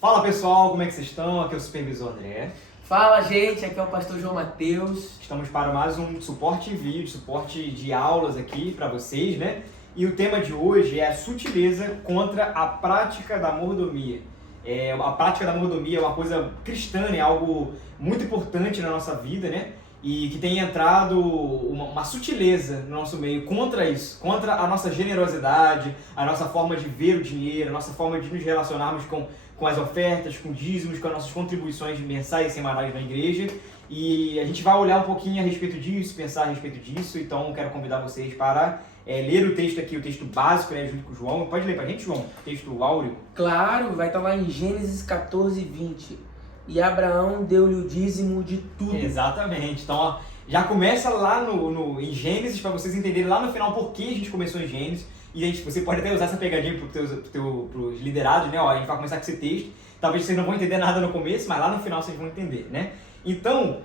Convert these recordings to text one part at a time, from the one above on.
Fala pessoal, como é que vocês estão? Aqui é o Supervisor André. Fala gente, aqui é o Pastor João Mateus. Estamos para mais um suporte em vídeo, suporte de aulas aqui para vocês, né? E o tema de hoje é a sutileza contra a prática da mordomia. A prática da mordomia é uma coisa cristã, é algo muito importante na nossa vida, né? E que tem entrado uma sutileza no nosso meio contra isso, contra a nossa generosidade, a nossa forma de ver o dinheiro, a nossa forma de nos relacionarmos com as ofertas, com dízimos, com as nossas contribuições mensais e semanais na igreja. E a gente vai olhar um pouquinho a respeito disso, pensar a respeito disso. Então quero convidar vocês para ler o texto aqui, o texto básico, né, junto com o João. Pode ler pra gente, João? O texto áureo? Claro, vai estar lá em Gênesis 14, 20. E Abraão deu-lhe o dízimo de tudo. Exatamente. Então, ó, já começa lá em Gênesis, para vocês entenderem lá no final por que a gente começou em Gênesis. E você pode até usar essa pegadinha pros liderados, né? Ó, a gente vai começar com esse texto. Talvez vocês não vão entender nada no começo, mas lá no final vocês vão entender, né? Então,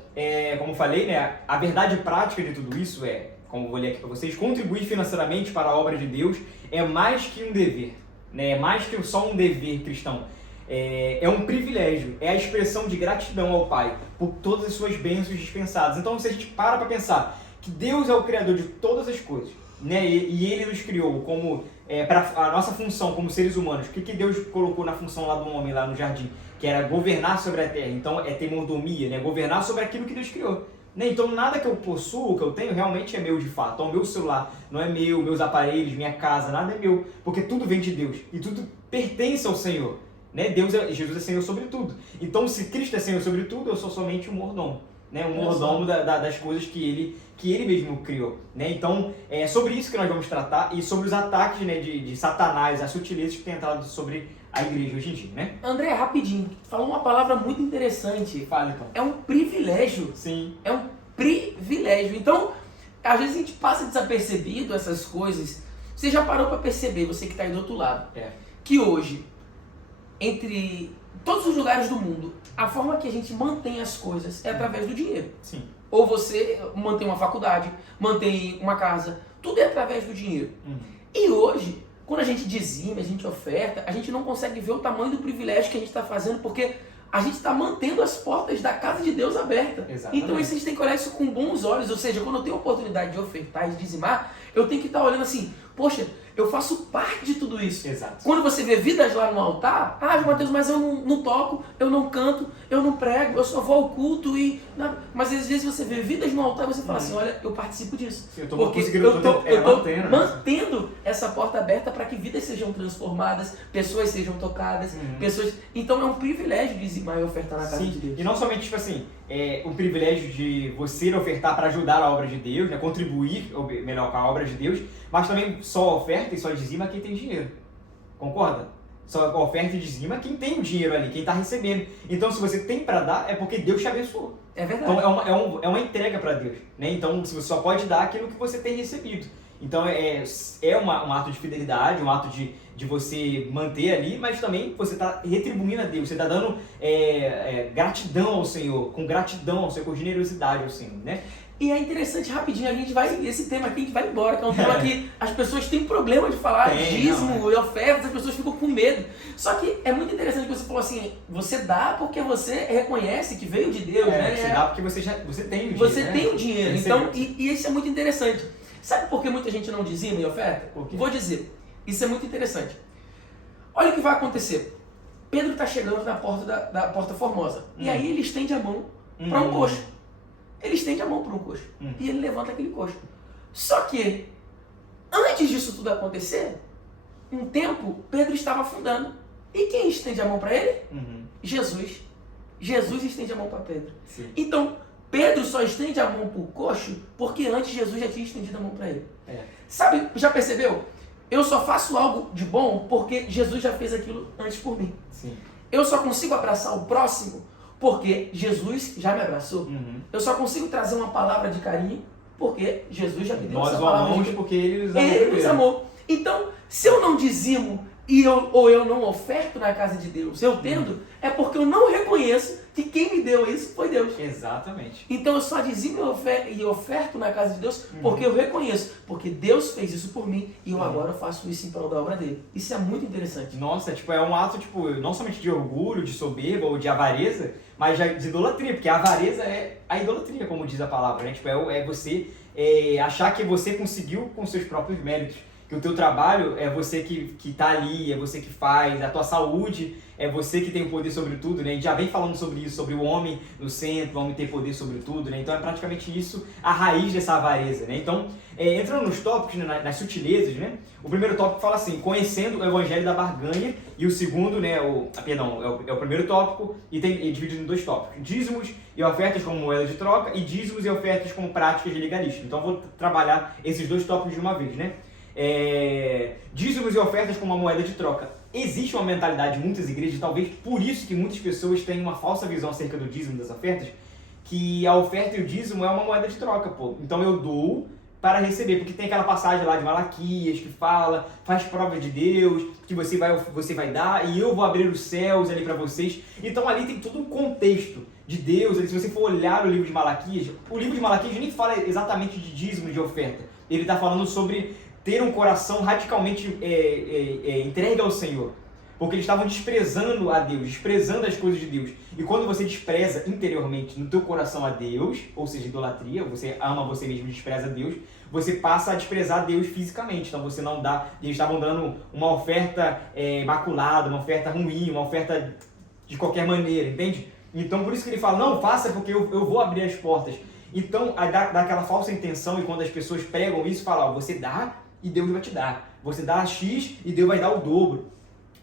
como eu falei, né, a verdade prática de tudo isso como eu vou ler aqui para vocês, contribuir financeiramente para a obra de Deus é mais que um dever, né? É mais que só um dever cristão. É um privilégio, é a expressão de gratidão ao Pai por todas as suas bênçãos dispensadas. Então, se a gente para pensar que Deus é o Criador de todas as coisas, né? E Ele nos criou como para a nossa função como seres humanos. O que Deus colocou na função lá do homem, lá no jardim? Que era governar sobre a terra. Então, é ter mordomia, né? Governar sobre aquilo que Deus criou. Né? Então, nada que eu possuo, que eu tenho, realmente é meu de fato. Então, o meu celular não é meu, meus aparelhos, minha casa, nada é meu. Porque tudo vem de Deus e tudo pertence ao Senhor. Né? Jesus é Senhor sobre tudo. Então, se Cristo é Senhor sobre tudo, eu sou somente um mordomo. Né? Um mordomo das coisas que ele mesmo criou. Né? Então, é sobre isso que nós vamos tratar e sobre os ataques, né, de Satanás, as sutilezas que tem entrado sobre a igreja hoje em dia. Né? André, rapidinho, falou uma palavra muito interessante. Fala então. É um privilégio. Sim. É um privilégio. Então, às vezes a gente passa desapercebido essas coisas. Você já parou para perceber, você que está aí do outro lado, que hoje, entre todos os lugares do mundo, a forma que a gente mantém as coisas é através do dinheiro. Sim. Ou você mantém uma faculdade, mantém uma casa, tudo é através do dinheiro. E hoje, quando a gente dizima, a gente oferta, a gente não consegue ver o tamanho do privilégio que a gente está fazendo, porque a gente está mantendo as portas da casa de Deus abertas. Exatamente. Então a gente tem que olhar isso com bons olhos, ou seja, quando eu tenho a oportunidade de ofertar e de dizimar, eu tenho que estar olhando assim, poxa, eu faço parte de tudo isso. Exato. Quando você vê vidas lá no altar, Mateus, mas eu não toco, eu não canto, eu não prego, eu só vou ao culto e... Não. Mas às vezes você vê vidas no altar e você fala assim, olha, eu participo disso. Sim, eu tô mantendo essa porta aberta para que vidas sejam transformadas, pessoas sejam tocadas, pessoas... Então é um privilégio dizimar e ofertar na casa de Deus. E não somente, tipo assim, um privilégio de você ofertar para ajudar a obra de Deus, né, contribuir, ou melhor, com a obra de Deus, mas também só oferta e só dizima quem tem dinheiro. Concorda? Só oferta e dizima quem tem o dinheiro ali, quem está recebendo. Então, se você tem para dar, é porque Deus te abençoou. É verdade. Então, é uma entrega para Deus. Né? Então, você só pode dar aquilo que você tem recebido. Então, um ato de fidelidade, um ato de você manter ali, mas também você está retribuindo a Deus. Você está dando gratidão ao Senhor, com gratidão ao Senhor, com generosidade ao Senhor, né? E é interessante, rapidinho, esse tema aqui a gente vai embora, que é um tema que as pessoas têm problema de falar, dízimo e ofertas, as pessoas ficam com medo. Só que é muito interessante que você falou assim, você dá porque você reconhece que veio de Deus, né? Você dá porque você tem o dinheiro. Você tem o dinheiro, então, e isso é muito interessante. Sabe por que muita gente não dizima e oferta? Vou dizer, isso é muito interessante. Olha o que vai acontecer. Pedro está chegando na porta da Porta Formosa, e aí ele estende a mão para um coxo. Ele estende a mão para um coxo e ele levanta aquele coxo. Só que, antes disso tudo acontecer, um tempo, Pedro estava afundando. E quem estende a mão para ele? Jesus. Jesus estende a mão para Pedro. Sim. Então, Pedro só estende a mão para o coxo porque antes Jesus já tinha estendido a mão para ele. Sabe, já percebeu? Eu só faço algo de bom porque Jesus já fez aquilo antes por mim. Sim. Eu só consigo abraçar o próximo porque Jesus já me abraçou. Uhum. Eu só consigo trazer uma palavra de carinho porque Jesus já me deu Nós essa o palavra. amamos porque Ele nos amou. Ele nos amou. Então, se eu não dizimo, ou eu não oferto na casa de Deus, eu tendo, é porque eu não reconheço que quem me deu isso foi Deus. Exatamente. Então eu só dizimo e oferto na casa de Deus porque eu reconheço, porque Deus fez isso por mim e eu agora faço isso em prol da obra dele. Isso é muito interessante. Nossa, tipo, é um ato, tipo, não somente de orgulho, de soberba ou de avareza, mas de idolatria, porque a avareza é a idolatria, como diz a palavra, né? Tipo, é você achar que você conseguiu com seus próprios méritos. Que o teu trabalho é você que tá ali, é você que faz, a tua saúde é você que tem o poder sobre tudo, né? A gente já vem falando sobre isso, sobre o homem no centro, o homem ter poder sobre tudo, né? Então é praticamente isso a raiz dessa avareza, né? Então, entrando nos tópicos, né, nas sutilezas, né? O primeiro tópico fala assim, conhecendo o evangelho da barganha, e o segundo, né, é o primeiro tópico, e é dividido em dois tópicos, dízimos e ofertas como moeda de troca, e dízimos e ofertas como práticas de legalismo. Então eu vou trabalhar esses dois tópicos de uma vez, né? Dízimos e ofertas como uma moeda de troca. Existe uma mentalidade em muitas igrejas, talvez por isso que muitas pessoas têm uma falsa visão acerca do dízimo e das ofertas, que a oferta e o dízimo é uma moeda de troca, pô. Então eu dou para receber, porque tem aquela passagem lá de Malaquias que fala, faz prova de Deus, que você vai dar e eu vou abrir os céus ali para vocês. Então ali tem todo um contexto de Deus. Se você for olhar o livro de Malaquias, o livro de Malaquias nem fala exatamente de dízimo e de oferta. Ele está falando sobre ter um coração radicalmente entregue ao Senhor. Porque eles estavam desprezando a Deus, desprezando as coisas de Deus. E quando você despreza interiormente no teu coração a Deus, ou seja, idolatria, você ama você mesmo e despreza a Deus, você passa a desprezar Deus fisicamente. Então você não dá, eles estavam dando uma oferta maculada, uma oferta ruim, uma oferta de qualquer maneira, entende? Então por isso que ele fala, não, faça porque eu vou abrir as portas. Então dá aquela falsa intenção, e quando as pessoas pregam isso, fala, ó, você dá e Deus vai te dar. Você dá X e Deus vai dar o dobro.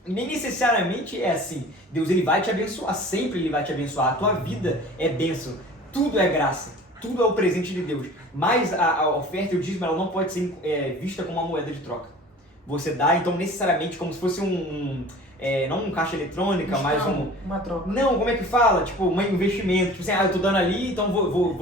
E nem necessariamente é assim. Deus ele vai te abençoar, sempre ele vai te abençoar. A tua vida é bênção, tudo é graça, tudo é o presente de Deus. Mas a oferta e o dízimo ela não pode ser vista como uma moeda de troca. Você dá, então, necessariamente como se fosse não um caixa eletrônica, mas uma troca. Não, como é que fala? Tipo, um investimento. Tipo assim, eu tô dando ali, então vou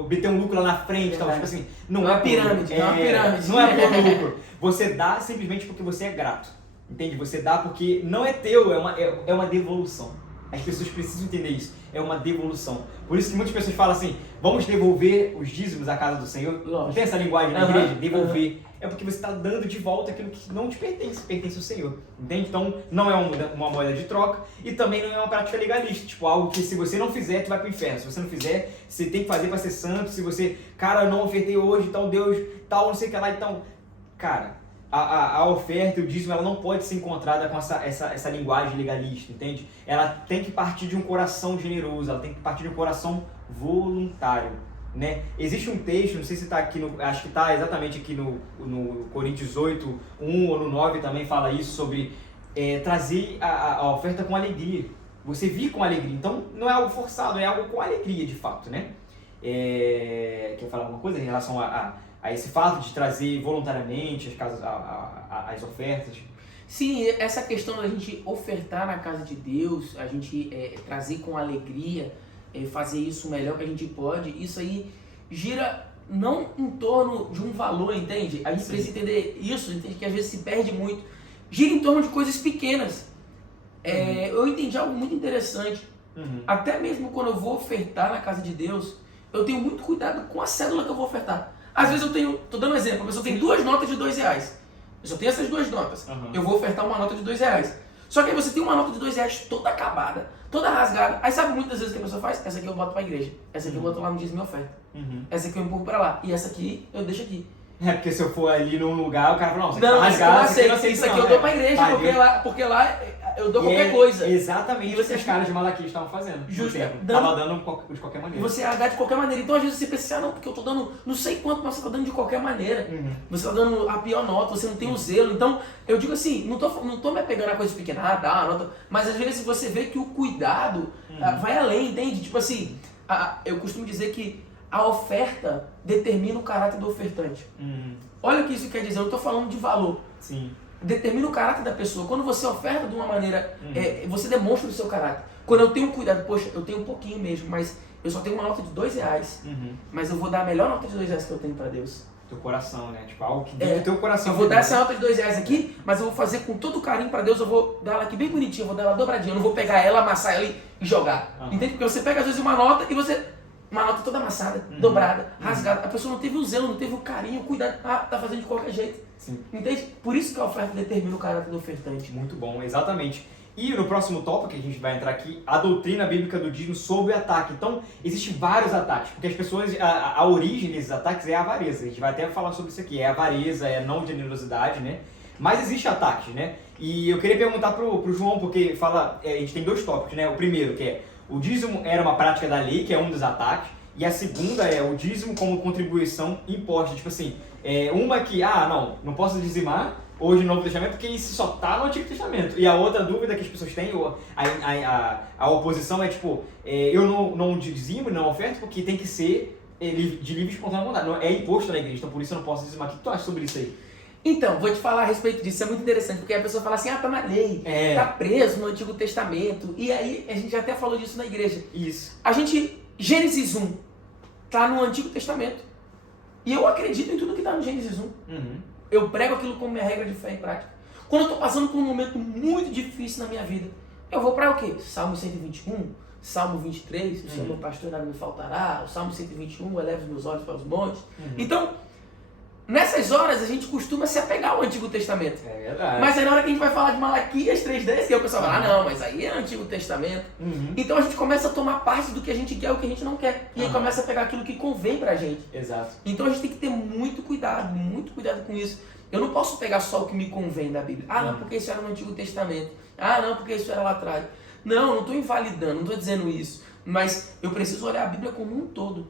obter um lucro lá na frente. Tal. Tipo assim, não é pirâmide, não é pirâmide. Não é por lucro. Você dá simplesmente porque você é grato. Entende? Você dá porque não é teu, é uma devolução. As pessoas precisam entender isso. É uma devolução. Por isso que muitas pessoas falam assim, vamos devolver os dízimos à casa do Senhor. Lógico. Não tem essa linguagem na igreja? Devolver. É porque você está dando de volta aquilo que não te pertence, pertence ao Senhor. Entende? Então, não é uma moeda de troca e também não é uma prática legalista. Tipo, algo que se você não fizer, tu vai pro inferno. Se você não fizer, você tem que fazer para ser santo. Se você, cara, eu não ofertei hoje, então Deus, tal, não sei o que lá, então... Cara, a oferta e o dízimo, ela não pode ser encontrada com essa linguagem legalista, entende? Ela tem que partir de um coração generoso, ela tem que partir de um coração voluntário. Né? Existe um texto, não sei se está aqui, acho que está exatamente aqui no Coríntios 8, 1 ou no 9 também fala isso, sobre trazer a oferta com alegria. Você vir com alegria, então não é algo forçado, é algo com alegria de fato, né? Quer falar alguma coisa em relação a esse fato de trazer voluntariamente as ofertas? Sim, essa questão da gente ofertar na casa de Deus, a gente trazer com alegria, fazer isso o melhor que a gente pode, isso aí gira não em torno de um valor, entende? A gente precisa entender isso, entende? Que às vezes se perde muito. Gira em torno de coisas pequenas. Eu entendi algo muito interessante. Até mesmo quando eu vou ofertar na casa de Deus, eu tenho muito cuidado com a cédula que eu vou ofertar. Às vezes tô dando um exemplo, a pessoa tem 2 notas de R$2. Eu só tenho essas 2 notas. Eu vou ofertar uma nota de R$2. Só que aí você tem uma nota de R$2 toda acabada, toda rasgada. Aí sabe muitas vezes o que a pessoa faz? Essa aqui eu boto pra igreja. Essa aqui eu boto lá no dízimo e oferta. Essa aqui eu empurro pra lá. E essa aqui eu deixo aqui. Porque se eu for ali num lugar, o cara fala, não, você tá rasgado, isso aqui eu dou pra igreja, porque lá eu dou qualquer coisa. Exatamente o que os caras de Malaquias estavam fazendo. Justo. Tava dando de qualquer maneira. Você dá de qualquer maneira. Então às vezes você pensa, não, porque eu tô dando não sei quanto, mas você tá dando de qualquer maneira. Você tá dando a pior nota, você não tem o zelo. Então eu digo assim, não tô me apegando a coisas pequenas, dá a nota, mas às vezes você vê que o cuidado vai além, entende? Tipo assim, eu costumo dizer que a oferta determina o caráter do ofertante. Olha o que isso quer dizer, eu não tô falando de valor. Sim. Determina o caráter da pessoa. Quando você oferta de uma maneira, você demonstra o seu caráter. Quando eu tenho cuidado, poxa, eu tenho um pouquinho mesmo, mas eu só tenho uma nota de R$2, mas eu vou dar a melhor nota de R$2 que eu tenho para Deus. Teu coração, né? Tipo, algo que dentro do teu coração. Eu vou dar essa nota de R$2 aqui, mas eu vou fazer com todo carinho pra Deus, eu vou dar ela aqui bem bonitinha, eu vou dar ela dobradinha, eu não vou pegar ela, amassar ela e jogar. Entende? Porque você pega às vezes uma nota e você... Uma nota toda amassada, dobrada, rasgada. A pessoa não teve o zelo, não teve o carinho, o cuidado. Tá fazendo de qualquer jeito. Sim. Entende? Por isso que a oferta determina o caráter do ofertante. Muito bom, exatamente. E no próximo tópico que a gente vai entrar aqui, a doutrina bíblica do dízimo sobre o ataque. Então, existem vários ataques, porque as pessoas, a origem desses ataques é a avareza. A gente vai até falar sobre isso aqui, é a avareza, é a não generosidade, né? Mas existe ataques, né? E eu queria perguntar pro João, porque fala, a gente tem dois tópicos, né? O primeiro, que é o dízimo era uma prática da lei, que é um dos ataques, e a segunda é o dízimo como contribuição imposta. Tipo assim, uma que, não posso dizimar hoje no Novo Testamento, porque isso só tá no Antigo Testamento. E a outra dúvida que as pessoas têm, a oposição é tipo, eu não dizimo, não oferto, porque tem que ser de livre e espontânea vontade. É imposto na igreja, então por isso eu não posso dizimar. O que tu acha sobre isso aí? Então, vou te falar a respeito disso, é muito interessante, porque a pessoa fala assim, tá na lei, tá preso no Antigo Testamento, e aí a gente já até falou disso na igreja. Isso. Gênesis 1, tá no Antigo Testamento, e eu acredito em tudo que tá no Gênesis 1. Eu prego aquilo como minha regra de fé e prática. Quando eu tô passando por um momento muito difícil na minha vida, eu vou para o quê? Salmo 121, Salmo 23, o Senhor meu pastor nada me faltará, o Salmo 121, eleva os meus olhos para os montes. Então, nessas horas a gente costuma se apegar ao Antigo Testamento. É verdade. Mas aí na hora que a gente vai falar de Malaquias 3:10, que o pessoal fala, não, mas aí é Antigo Testamento. Então a gente começa a tomar parte do que a gente quer e o que a gente não quer. E aí começa a pegar aquilo que convém pra gente. Exato. Então a gente tem que ter muito cuidado com isso. Eu não posso pegar só o que me convém da Bíblia. Não, porque isso era no Antigo Testamento. Não, porque isso era lá atrás. Não, não estou invalidando, não estou dizendo isso. Mas eu preciso olhar a Bíblia como um todo.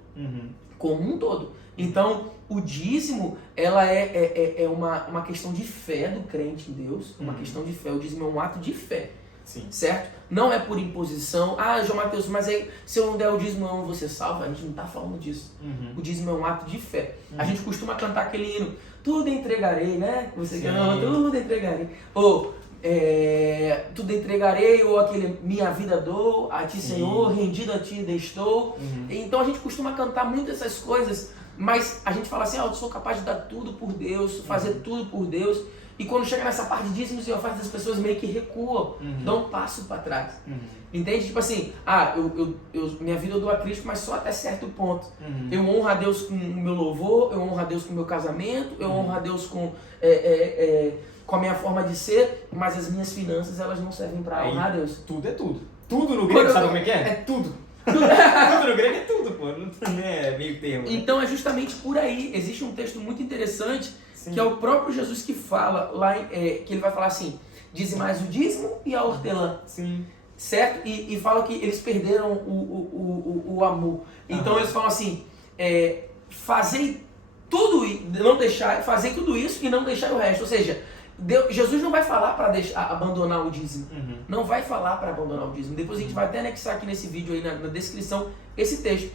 Como um todo. Então, o dízimo, ela é uma questão de fé do crente em Deus. Uma questão de fé. O dízimo é um ato de fé. Sim. Certo? Não é por imposição. João Mateus, mas aí se eu não der o dízimo eu não vou ser salvo. A gente não está falando disso. O dízimo é um ato de fé. A gente costuma cantar aquele hino, tudo entregarei, né? Você canta, tudo entregarei. Ou, tudo entregarei, ou aquele, minha vida dou, a ti Senhor, rendido a ti estou. Então a gente costuma cantar muito essas coisas, mas a gente fala assim, eu sou capaz de dar tudo por Deus, fazer tudo por Deus. E quando chega nessa parte de dízimos e ofertas, as pessoas meio que recuam, dão um passo para trás. Entende? Tipo assim, minha vida eu dou a Cristo, mas só até certo ponto. Eu honro a Deus com o meu louvor, eu honro a Deus com o meu casamento, eu honro a Deus com a minha forma de ser, mas as minhas finanças, elas não servem para honrar a Deus. Tudo é tudo. Tudo no grego, sabe como é que é? É tudo. Tudo no grego é tudo, pô. Não é meio termo. Né? Então é justamente por aí. Existe um texto muito interessante, que é o próprio Jesus que fala, lá, que ele vai falar assim, dizimais o dízimo e a hortelã. Sim. Certo? E fala que eles perderam o amor. Então eles falam assim, fazei tudo isso e não deixar o resto. Ou seja, Jesus não vai falar para abandonar o dízimo. Não vai falar para abandonar o dízimo. Depois a gente vai até anexar aqui nesse vídeo aí na descrição esse texto.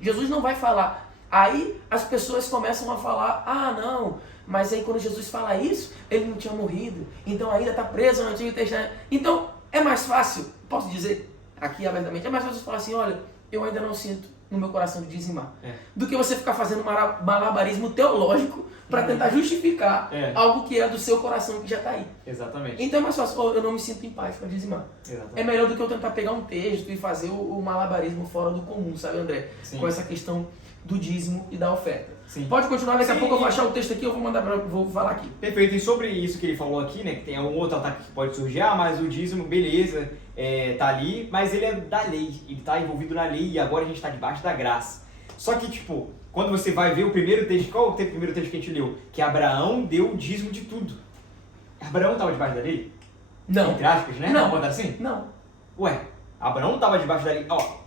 Jesus não vai falar. Aí as pessoas começam a falar, não, mas aí quando Jesus fala isso, ele não tinha morrido, então ainda está preso no Antigo Testamento. Então é mais fácil, posso dizer aqui abertamente, é mais fácil falar assim, olha, eu ainda não sinto no meu coração de dizimar, do que você ficar fazendo malabarismo teológico para tentar justificar algo que é do seu coração que já está aí. Exatamente. Então é mais fácil, eu não me sinto em paz para dizimar. Exatamente. É melhor do que eu tentar pegar um texto e fazer o malabarismo fora do comum, sabe, André? Sim. Com essa questão do dízimo e da oferta. Sim. Pode continuar, daqui a pouco eu vou achar o texto aqui, eu vou falar aqui. Perfeito, e sobre isso que ele falou aqui, né, que tem um outro ataque que pode surgir, mas o dízimo, beleza, tá ali, mas ele é da lei, ele tá envolvido na lei e agora a gente tá debaixo da graça. Só que, tipo, quando você vai ver o primeiro texto, qual é o primeiro texto que a gente leu? Que Abraão deu o dízimo de tudo. Abraão estava debaixo da lei? Não. Entre aspas, né? Não. Vamos botar assim? Não. Ué, Abraão estava debaixo da lei,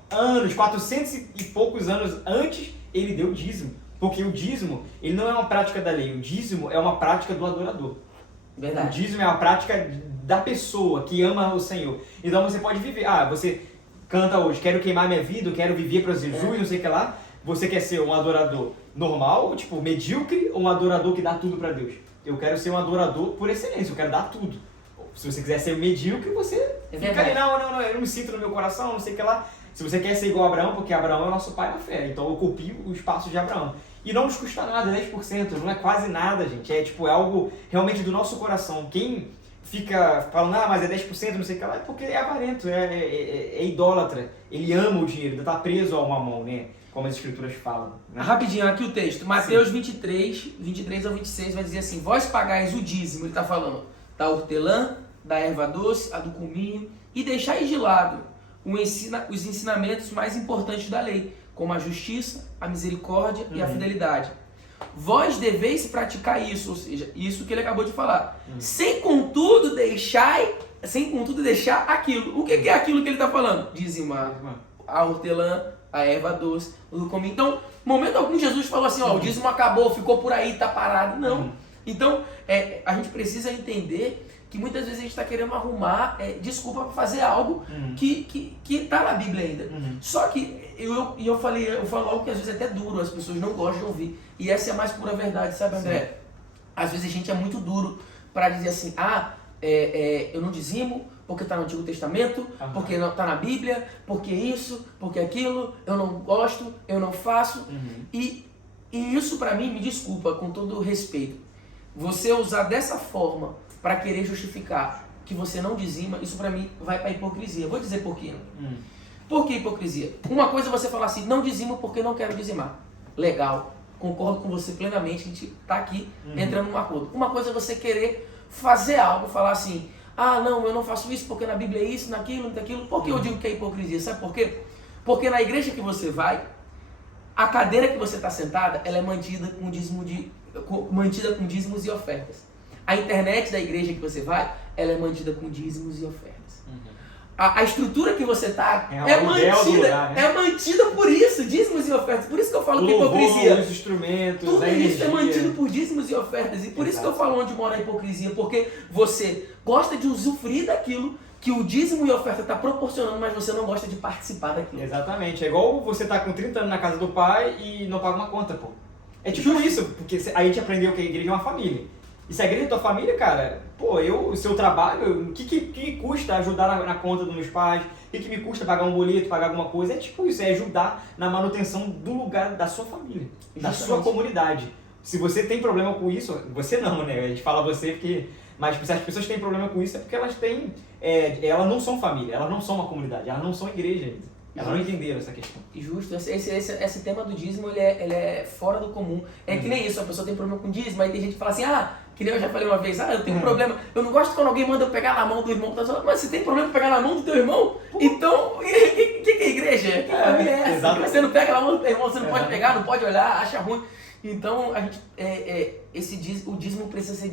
anos, 400 e poucos anos antes, ele deu o dízimo. Porque o dízimo, ele não é uma prática da lei, o dízimo é uma prática do adorador. Verdade. O dízimo é uma prática da pessoa que ama o Senhor. Então você pode viver, você canta hoje, quero queimar minha vida, eu quero viver para Jesus, não sei o que lá. Você quer ser um adorador normal, tipo, medíocre, ou um adorador que dá tudo para Deus? Eu quero ser um adorador por excelência, eu quero dar tudo. Se você quiser ser medíocre, você fica ali, não, eu não me sinto no meu coração, não sei o que lá. Se você quer ser igual a Abraão, porque Abraão é o nosso pai na fé, então ocupe o espaço de Abraão. E não nos custa nada, 10%, não é quase nada, gente. É tipo, é algo realmente do nosso coração. Quem fica falando, mas é 10%, não sei o que lá, é porque é avarento, é idólatra. Ele ama o dinheiro, ainda está preso ao mamão, né? Como as escrituras falam. Né? Rapidinho, aqui o texto. Mateus 23 ao 26 vai dizer assim: vós pagais o dízimo, ele está falando, da hortelã, da erva doce, a do cominho, e deixais de lado os ensinamentos mais importantes da lei, como a justiça, a misericórdia e a fidelidade. Vós deveis praticar isso, ou seja, isso que ele acabou de falar. Sem contudo deixar aquilo. O que é aquilo que ele está falando? Dizimar a hortelã, a erva doce, o cominho. Então, momento algum Jesus falou assim, o dízimo acabou, ficou por aí, está parado. Não. Então, a gente precisa entender que muitas vezes a gente está querendo arrumar desculpa para fazer algo que está na Bíblia ainda. Só que eu falo algo que às vezes é até duro, as pessoas não gostam de ouvir. E essa é a mais pura verdade, sabe, André? Sim. Às vezes a gente é muito duro para dizer assim, eu não dizimo porque está no Antigo Testamento, porque não está na Bíblia, porque isso, porque aquilo, eu não gosto, eu não faço. E isso para mim, me desculpa, com todo o respeito, você usar dessa forma para querer justificar que você não dizima, isso para mim vai para hipocrisia. Vou dizer por quê. Por que hipocrisia? Uma coisa é você falar assim, não dizimo porque não quero dizimar. Legal, concordo com você plenamente, a gente está aqui entrando num acordo. Uma coisa é você querer fazer algo, falar assim, não, eu não faço isso porque na Bíblia é isso, naquilo, naquilo. Por que eu digo que é hipocrisia? Sabe por quê? Porque na igreja que você vai, a cadeira que você está sentada, ela é mantida com dízimos e ofertas. A internet da igreja que você vai, ela é mantida com dízimos e ofertas. A estrutura que você está é mantida por isso, dízimos e ofertas. Por isso que eu falo que hipocrisia. Os instrumentos, tudo isso é mantido por dízimos e ofertas. E por isso que eu falo onde mora a hipocrisia. Porque você gosta de usufruir daquilo que o dízimo e a oferta está proporcionando, mas você não gosta de participar daquilo. Exatamente. É igual você tá com 30 anos na casa do pai e não paga uma conta, pô. É tipo isso, porque a gente aprendeu que a igreja é uma família. E se a igreja é tua família, cara, o seu trabalho, o que custa ajudar na conta dos meus pais? O que me custa pagar um boleto, pagar alguma coisa? É tipo isso, é ajudar na manutenção do lugar da sua família, da sua comunidade. Se você tem problema com isso, você não, né? A gente fala você porque... Mas se as pessoas têm problema com isso é porque elas têm... elas não são família, elas não são uma comunidade, elas não são igreja ainda. Elas não entenderam essa questão. Justo, esse tema do dízimo ele é fora do comum. É que nem isso, a pessoa tem problema com dízimo, aí tem gente que fala assim, que nem eu já falei uma vez, eu tenho um problema, eu não gosto quando alguém manda eu pegar na mão do irmão que tá falando, mas você tem problema de pegar na mão do teu irmão? Então, o que é igreja? Que família é essa? Você não pega na mão do teu irmão, você não pode pegar, não pode olhar, acha ruim. Então, a gente, o dízimo precisa ser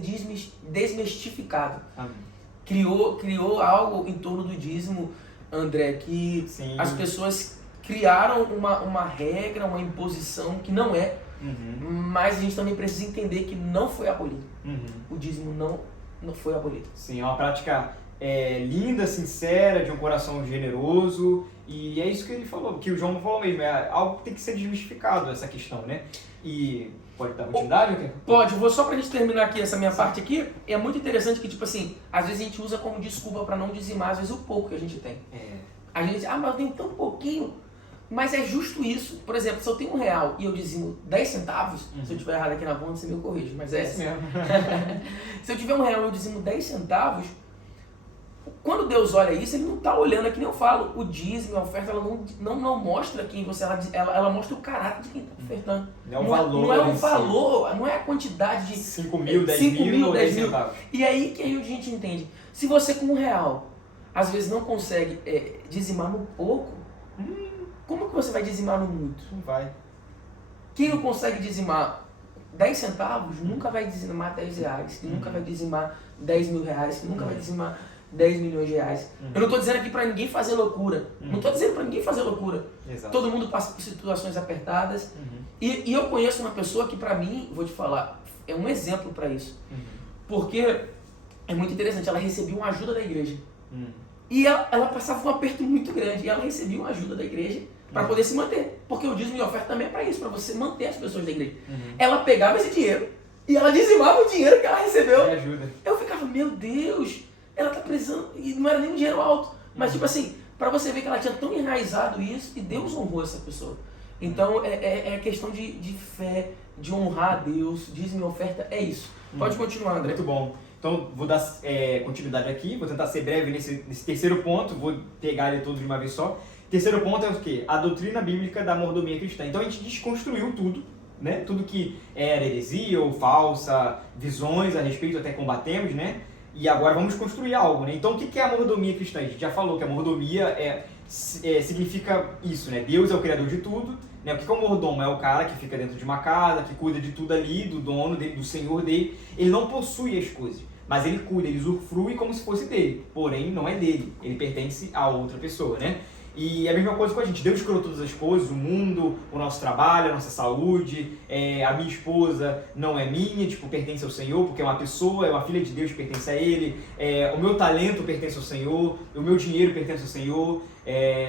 desmistificado. Criou algo em torno do dízimo, André, que as pessoas criaram uma regra, uma imposição que não é, mas a gente também precisa entender que não foi abolido. O dízimo não foi abolido. Sim, é uma prática linda, sincera, de um coração generoso, e é isso que ele falou, que o João falou mesmo, é algo que tem que ser desmistificado, essa questão, né? E pode dar continuidade? Pode, vou só pra gente terminar aqui essa minha parte aqui, é muito interessante que, tipo assim, às vezes a gente usa como desculpa pra não dizimar, às vezes o pouco que a gente tem. A gente diz, mas eu tenho tão pouquinho, mas é justo isso. Por exemplo, se eu tenho R$1 e eu dizimo 10 centavos, se eu estiver errado aqui na conta, você me corrige, mas é assim mesmo. Se eu tiver R$1 e eu dizimo 10 centavos, quando Deus olha isso, ele não está olhando, é que nem eu falo, o dízimo, a oferta, ela não mostra quem você, ela mostra o caráter de quem está ofertando. Não é o valor. Não é o valor, não é a quantidade de 5 mil, 10 mil, 10 mil. E aí que a gente entende, se você com R$1, às vezes não consegue dizimar no pouco, como que você vai dizimar no muito? Não vai. Quem não consegue dizimar 10 centavos, nunca vai dizimar R$10, que nunca vai dizimar R$10 mil, que nunca vai dizimar 10 milhões de reais. Eu não estou dizendo aqui para ninguém fazer loucura. Não estou dizendo para ninguém fazer loucura. Exato. Todo mundo passa por situações apertadas. E eu conheço uma pessoa que, para mim, vou te falar, é um exemplo para isso. Porque é muito interessante, ela recebia uma ajuda da igreja. E ela passava um aperto muito grande. E ela recebia uma ajuda da igreja para poder se manter. Porque o dízimo e a oferta também é para isso, para você manter as pessoas da igreja. Ela pegava esse dinheiro e ela dizimava o dinheiro que ela recebeu. Me ajuda. Eu ficava, meu Deus, ela tá precisando, e não era nem um dinheiro alto, mas tipo assim, para você ver que ela tinha tão enraizado isso e Deus honrou essa pessoa. Então é questão de fé, de honrar a Deus, dízimo e oferta, é isso. Pode continuar, André. Muito bom. Então, vou dar continuidade aqui, vou tentar ser breve nesse terceiro ponto, vou pegar ele todo de uma vez só. Terceiro ponto é o quê? A doutrina bíblica da mordomia cristã. Então, a gente desconstruiu tudo, né? Tudo que era heresia ou falsa, visões a respeito, até combatemos, né? E agora vamos construir algo, né? Então, o que é a mordomia cristã? A gente já falou que a mordomia significa isso, né? Deus é o criador de tudo, né? O que é o mordomo? É o cara que fica dentro de uma casa, que cuida de tudo ali, do dono dele, do senhor dele. Ele não possui as coisas, mas ele cuida, ele usufrui como se fosse dele. Porém, não é dele, ele pertence a outra pessoa, né? E é a mesma coisa com a gente. Deus criou todas as coisas, o mundo, o nosso trabalho, a nossa saúde, a minha esposa não é minha, tipo, pertence ao Senhor, porque é uma pessoa, é uma filha de Deus que pertence a Ele, o meu talento pertence ao Senhor, o meu dinheiro pertence ao Senhor,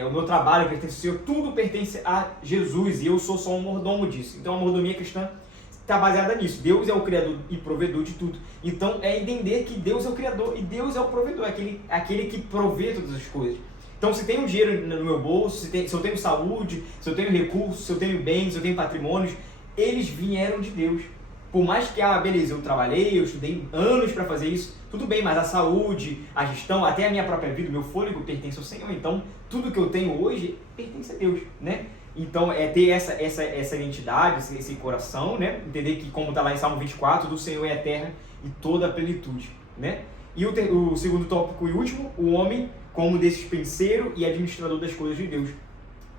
o meu trabalho pertence ao Senhor, tudo pertence a Jesus e eu sou só um mordomo disso. Então a mordomia cristã está baseada nisso. Deus é o criador e provedor de tudo. Então é entender que Deus é o criador e Deus é o provedor, aquele que provê todas as coisas. Então, se tem um dinheiro no meu bolso, se eu tenho saúde, se eu tenho recursos, se eu tenho bens, se eu tenho patrimônios, eles vieram de Deus. Por mais que, beleza, eu trabalhei, eu estudei anos para fazer isso, tudo bem, mas a saúde, a gestão, até a minha própria vida, o meu fôlego pertence ao Senhor. Então, tudo que eu tenho hoje pertence a Deus, né? Então, ter essa identidade, esse coração, né? Entender que, como está lá em Salmo 24, do Senhor é a terra e toda a plenitude, né? E o segundo tópico e último, o homem como despenseiro e administrador das coisas de Deus.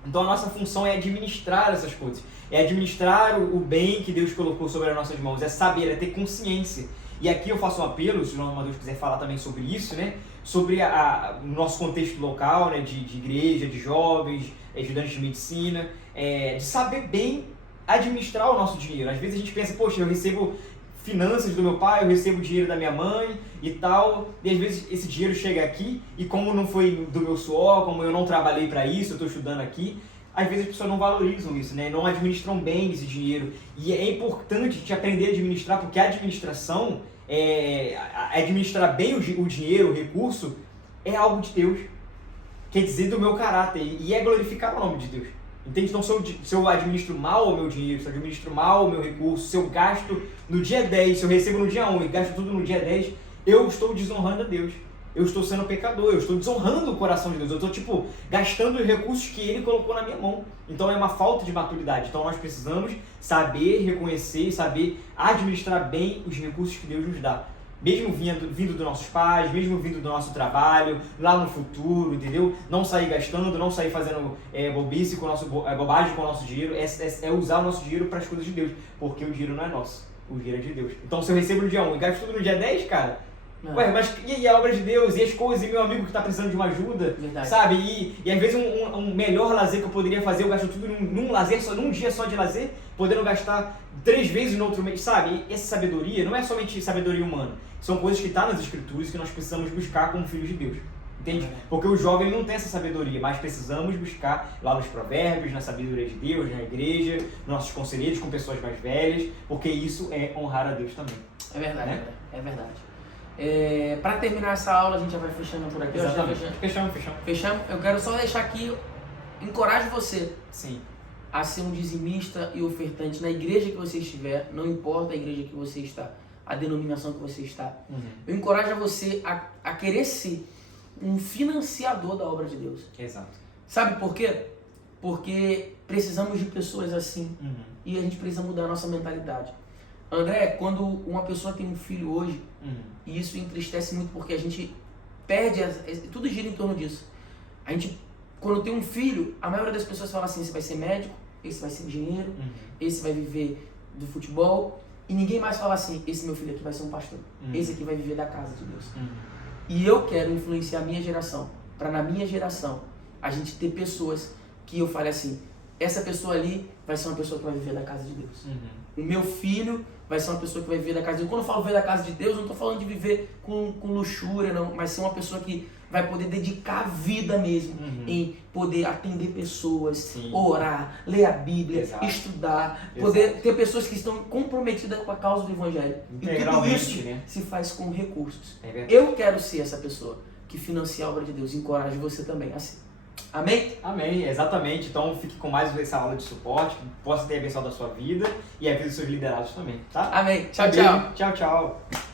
Então a nossa função é administrar essas coisas, é administrar o bem que Deus colocou sobre as nossas mãos, é saber, é ter consciência. E aqui eu faço um apelo, se o João Amadeus quiser falar também sobre isso, né? Sobre o nosso contexto local, né? de igreja, de jovens, estudantes de medicina, de saber bem administrar o nosso dinheiro. Às vezes a gente pensa, poxa, eu recebo finanças do meu pai, eu recebo dinheiro da minha mãe e tal, e às vezes esse dinheiro chega aqui e como não foi do meu suor, como eu não trabalhei para isso, eu estou estudando aqui, às vezes as pessoas não valorizam isso, né? Não administram bem esse dinheiro. E é importante a gente aprender a administrar, porque a administração, administrar bem o dinheiro, o recurso, é algo de Deus. Quer dizer, do meu caráter, e é glorificar o nome de Deus. Entende? Então, se eu administro mal o meu dinheiro, se eu administro mal o meu recurso, se eu gasto no dia 10, se eu recebo no dia 1 e gasto tudo no dia 10, eu estou desonrando a Deus. Eu estou sendo pecador, eu estou desonrando o coração de Deus. Eu estou, gastando os recursos que Ele colocou na minha mão. Então, é uma falta de maturidade. Então, nós precisamos saber reconhecer, saber administrar bem os recursos que Deus nos dá. Mesmo vindo dos nossos pais, mesmo vindo do nosso trabalho, lá no futuro, entendeu? Não sair gastando, não sair fazendo bobice bobagem com o nosso dinheiro, é usar o nosso dinheiro para as coisas de Deus, porque o dinheiro não é nosso, o dinheiro é de Deus. Então se eu recebo no dia 1 e gasto tudo no dia 10, cara, ué, mas e a obra de Deus, e as coisas, e meu amigo que está precisando de uma ajuda, verdade, sabe? E às vezes um melhor lazer que eu poderia fazer, eu gasto tudo num lazer, num dia só de lazer, podendo gastar 3 vezes no outro mês, sabe? E essa sabedoria não é somente sabedoria humana, são coisas que estão nas escrituras que nós precisamos buscar como filhos de Deus, entende? Porque o jovem não tem essa sabedoria, mas precisamos buscar lá nos provérbios, na sabedoria de Deus, na igreja, nossos conselheiros com pessoas mais velhas, porque isso é honrar a Deus também. É verdade, né? É verdade. Para terminar essa aula, a gente já vai fechando por aqui. Fechamos. Eu quero só deixar aqui, encorajo você. Sim. A ser um dizimista e ofertante na igreja que você estiver, não importa a igreja que você está, a denominação que você está. Eu encorajo você a querer ser um financiador da obra de Deus. Exato. Sabe por quê? Porque precisamos de pessoas assim e a gente precisa mudar a nossa mentalidade. André, quando uma pessoa tem um filho hoje, e isso entristece muito porque a gente perde, tudo gira em torno disso. A gente, quando tem um filho, a maioria das pessoas fala assim, esse vai ser médico, esse vai ser engenheiro, esse vai viver do futebol, e ninguém mais fala assim, esse meu filho aqui vai ser um pastor, esse aqui vai viver da casa de Deus. E eu quero influenciar a minha geração, para na minha geração, a gente ter pessoas que eu fale assim, essa pessoa ali vai ser uma pessoa que vai viver da casa de Deus. O meu filho vai ser uma pessoa que vai viver da casa de Deus. Quando eu falo viver da casa de Deus, eu não estou falando de viver com luxúria, não, mas ser uma pessoa que vai poder dedicar a vida mesmo em poder atender pessoas, orar, ler a Bíblia, estudar, poder ter pessoas que estão comprometidas com a causa do Evangelho. E tudo isso se faz com recursos. Eu quero ser essa pessoa que financia a obra de Deus. Encorajo você também assim. Amém? Amém, exatamente. Então fique com mais essa aula de suporte, que possa ter abençoado a sua vida e a vida dos seus liderados também, tá? Amém. Tchau, Beijo. tchau. Tchau, tchau.